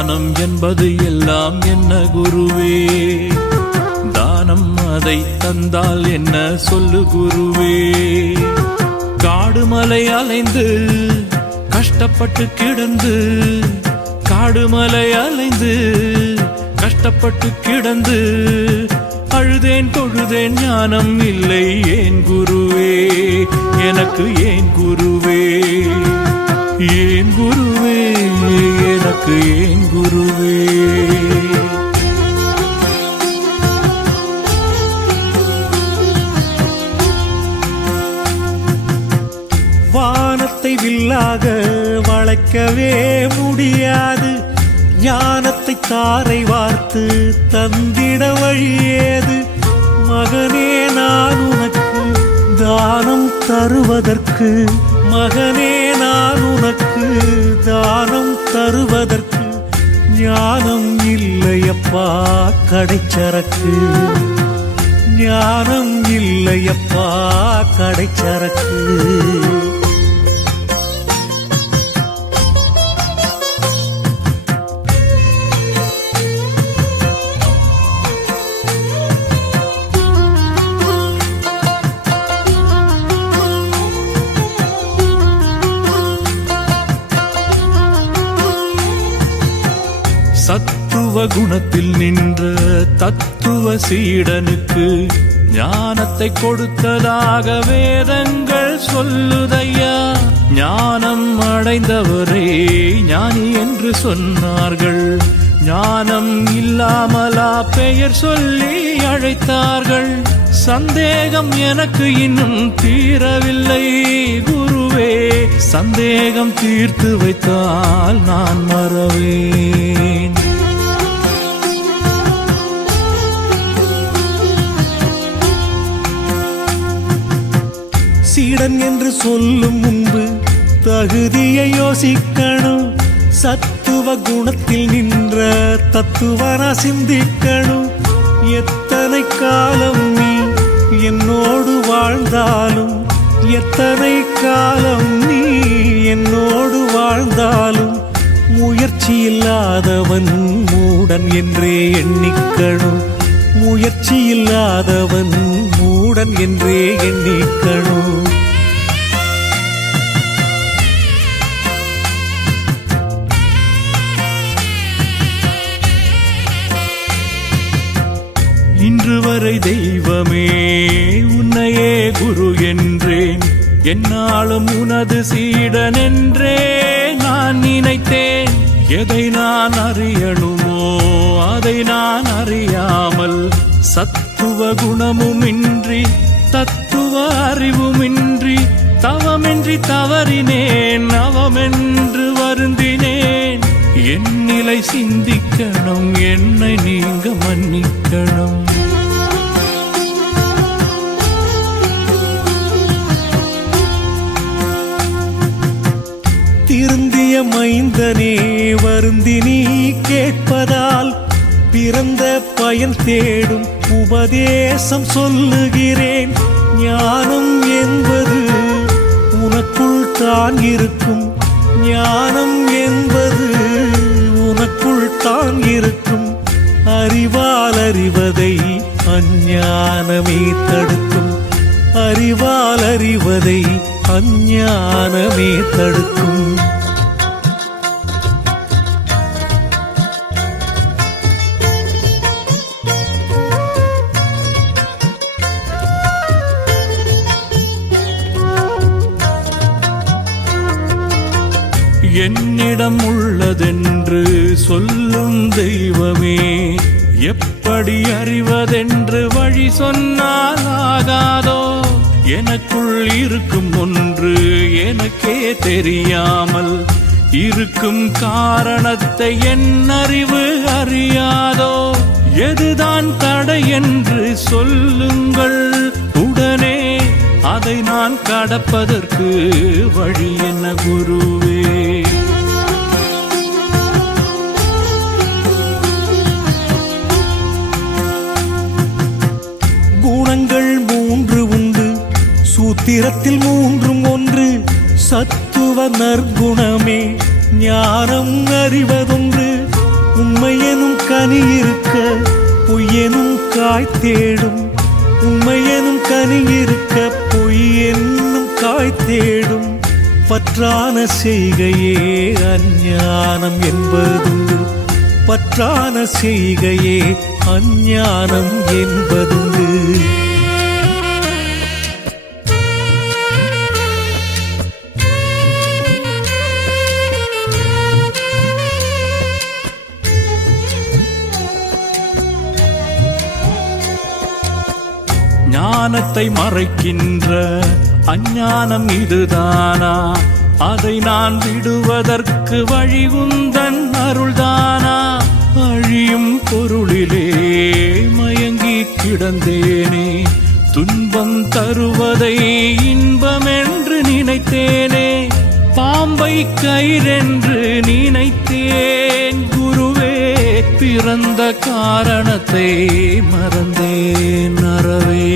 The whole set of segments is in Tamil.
ஞானம் என்பது எல்லாம் என்ன குருவே? தானம் அதை தந்தால் என்ன சொல்லு குருவே? காடுமலை அலைந்து கஷ்டப்பட்டு கிடந்து, காடுமலை அலைந்து கஷ்டப்பட்டு கிடந்து, அழுதேன் தொழுதேன் ஞானம் இல்லை ஏன் குருவே? எனக்கு ஏன் குருவே? ஏன் குருவே? எனக்கு ஏன் குருவே? வானத்தை வில்லாக வளைக்கவே முடியாது, ஞானத்தை தாரை வார்த்து தந்திட வழியேது. மகனே நான் உனக்கு தானம் தருவதற்கு, மகனே நான் உனக்கு தானம் தருவதற்கு ஞானம் இல்லையப்பா கடைச்சரக்கு, ஞானம் இல்லையப்பா கடைச்சரக்கு. சத்துவ குணத்தில் நின்ற தத்துவ சீடனுக்கு ஞானத்தை கொடுத்ததாக வேதங்கள் சொல்லுதையா. ஞானம் அடைந்தவரே ஞானி என்று சொன்னார்கள், ஞானம் இல்லாமலா பெயர் சொல்லி அழைத்தார்கள். சந்தேகம் எனக்கு இன்னும் தீரவில்லை குருவே, சந்தேகம் தீர்த்து வைத்தால் நான் மறவேன். சீடன் என்று சொல்லும் முன்பு தகுதியை யோசிக்கணும், சத்துவ குணத்தில் நின்ற தத்துவன சிந்திக்கணும். எத்தனை காலம் நீ என்னோடு வாழ்ந்தாலும், எத்தனை காலம் நீ என்னோடு வாழ்ந்தாலும், முயற்சி இல்லாதவன் மூடன் என்றே எண்ணிக்கணும், முயற்சி இல்லாதவன் மூடன் என்றே எண்ணிக்கணும். இன்று வரை தெய்வமே உன்னையே குரு என்றேன், என்னாலும் உனது சீடன் என்றே நான் நினைத்தேன். எதை நான் அறியணுமோ அதை நான் அறியாமல், சத்துவ குணமுமின்றி தத்துவ அறிவுமின்றி, தவமின்றி தவறினேன் அவமென்று வருந்தினேன். என் நிலை சிந்திக்கணும், என்னை நீங்க மன்னிக்கணும். திருந்திய மைந்தனே வருந்தி நீ கேட்பதால், பிறந்த பயன் தேடும் உபதேசம் சொல்லுகிறேன். ஞானம் என்பது உனக்குள் தான் இருக்கும், ஞானம் என்பது உனக்குள் தான் இருக்கும். அறிவால் அறிவதை அஞ்ஞானமே தடுக்கும், அறிவால் அறிவதை அஞ்ஞானமே தடுக்கும். என்னிடம் உள்ளதென்று சொல்லும் தெய்வமே, எப்படி அறிவதென்று வழி சொன்னால் ஆகாதோ? எனக்குள் இருக்கும் ஒன்று எனக்கே தெரியாமல் இருக்கும் காரணத்தை என் அறிவு அறியாதோ? எதுதான் தடை என்று சொல்லுங்கள் உடனே, அதை நான் கடப்பதற்கு வழி என்ன குருவே? குணங்கள் மூன்று உண்டு, சூத்திரத்தில் மூன்றும் ஒன்று. சத்துவ நற்குணமே ஞானம் அறிவதொன்று, உண்மையெனும் கனி இருக்க பொய்யெனும் காய் தேடும். உண்மையெனும் கனி இருக்க பொய்யென்னும் காய் தேடும். பற்றான செய்கையே அஞ்ஞானம் என்பதுண்டு. பற்றான செய்கையே அஞ்ஞானம் என்பதுண்டு. ஞானத்தை மறைக்கின்ற அஞ்ஞானம் இதுதானா? அதை நான் விடுவதற்கு வழி உந்தன் அருள்தானா? அழியும் பொருளிலே மயங்கி கிடந்தேனே, துன்பம் தருவதை இன்பமென்று நினைத்தேனே. பாம்பை கயிறென்று நினைத்தேன் குருவே, பிறந்த காரணத்தை மறந்தேன் அறவே.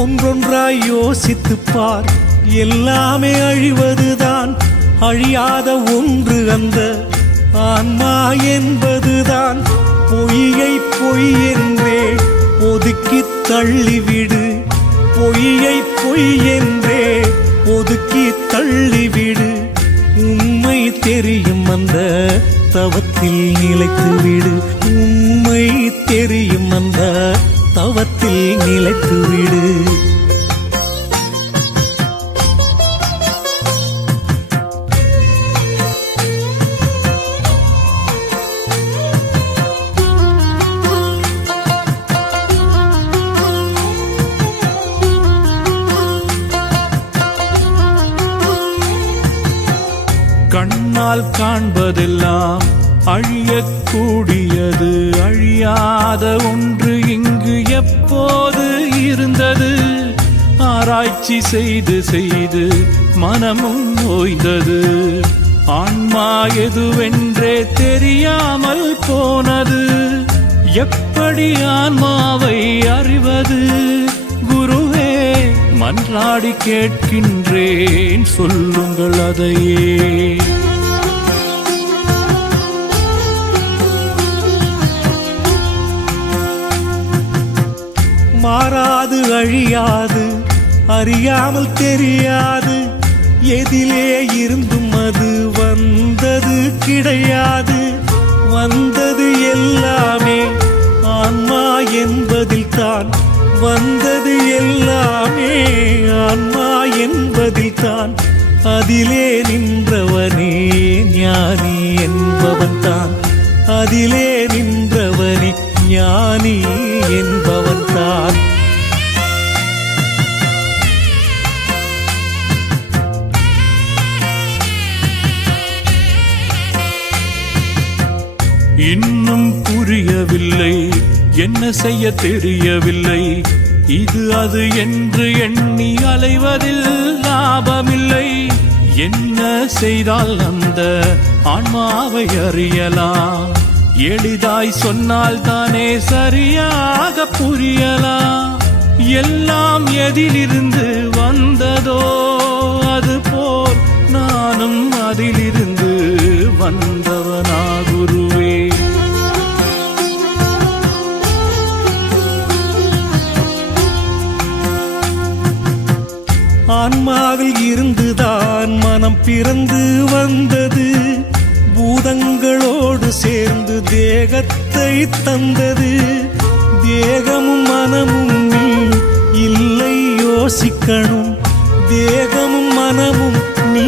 ஒன்றொன்றாய் யோசித்துப் பார், எல்லாமே அழிவதுதான். அழியாத ஒன்று அந்த ஆன்மா என்பதுதான். பொய்யை பொய் என்றே ஒதுக்கி தள்ளிவிடு. பொய்யை பொய் என்றே ஒதுக்கி தள்ளிவிடு. உண்மை தெரியும் அந்த தவத்தில் நிலைத்துவிடு. உண்மை தெரியும் அந்த தவத்தில் நிலைத்துவிடு. கண்ணால் காண்பதெல்லாம் அழியக்கூடியது. அழியாத ஒன்று இங்கு எப்போது இருந்தது? ஆராய்ச்சி செய்து செய்து மனமும் ஓய்ந்தது. ஆன்மா எதுவென்றே தெரியாமல் போனது. எப்படி ஆன்மாவை அறிவது குருவே? மன்றாடி கேட்கின்றேன், சொல்லுங்கள் அதையே. மாறாது அழியாது, அறியாமல் தெரியாது. எதிலே இருந்தும் அது வந்தது கிடையாது. வந்தது எல்லாமே ஆன்மா என்பதில் தான். வந்தது எல்லாமே ஆன்மா என்பதில் தான். அதிலே நின்றவனே ஞானி என்பவன் தான். அதிலே நின்றவனே ஞானி என்பவன் தான். இன்னும் புரியவில்லை, என்ன செய்ய தெரியவில்லை. இது அது என்று எண்ணி அலைவதில் லாபமில்லை. என்ன செய்தால் அந்த ஆன்மாவை அறியலாம்? எளிதாய் சொன்னால் தானே சரியாக புரியலாம். எல்லாம் எதிலிருந்து வந்ததோ அதுபோல் நானும் அதிலிருந்து வந்தவனா குருவே. ஆன்மாவில் இருந்துதான் மனம் பிறந்து வந்தது. பூதங்களோடு சேர்ந்து தேகத்தை தந்தது. தேகமும் மனமும் நீ இல்லை யோசிக்கணும். தேகமும் மனமும் நீ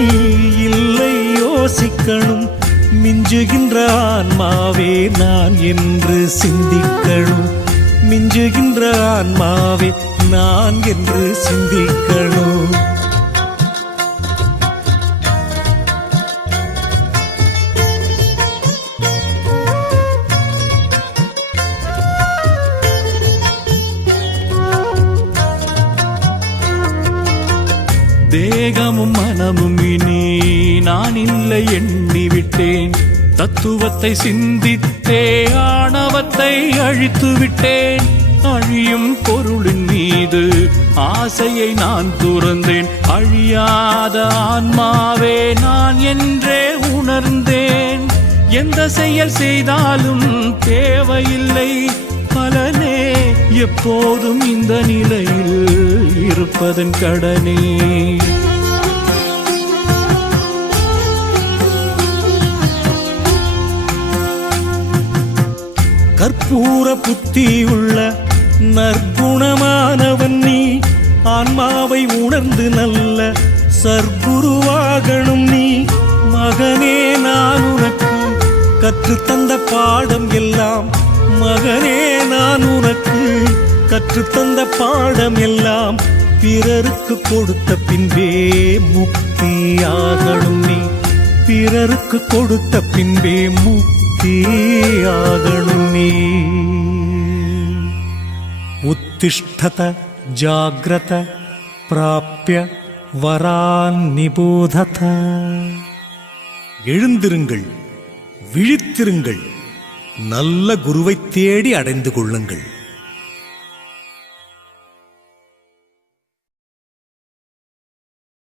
இல்லை யோசிக்கணும். மிஞ்சுகின்ற ஆன்மாவே நான் என்று சிந்திக்கணும். மிஞ்சுகின்ற ஆன்மாவே நான் என்று சிந்திக்கணும். தேகமும் மனமும் இனி நான் இல்லை எண்ணிவிட்டேன். தத்துவத்தை சிந்தித்தே ஆணவத்தை அழித்து விட்டேன். அழியும் பொருளின் மீது ஆசையை நான் துறந்தேன். அழியாத ஆன்மாவே நான் என்றே உணர்ந்தேன். எந்த செயல் செய்தாலும் தேவையில்லை பலனே, எப்போதும் இந்த நிலையில் இருப்பதன் கடனே. கற்பூர புத்தியுள்ள நற்குணமானவன் நீ. ஆன்மாவை உணர்ந்து நல்ல சர்க்குருவாகணும் நீ. மகனே நான் உனக்கு கற்றுத்தந்த பாடம் எல்லாம், மகனே நான் உனக்கு கற்றுத்தந்த பாடம் எல்லாம் பிறருக்கு கொடுத்த பின்பே முக்தியாகணும் நீ. பிறருக்கு கொடுத்த பின்பே முக்தியாகணும் நீ. உத்திஷ்டத ஜாக்ரத பிராப்ய வரான் நிபோதத. எழுந்திருங்கள், விழித்திருங்கள், நல்ல குருவை தேடி அடைந்து கொள்ளுங்கள்.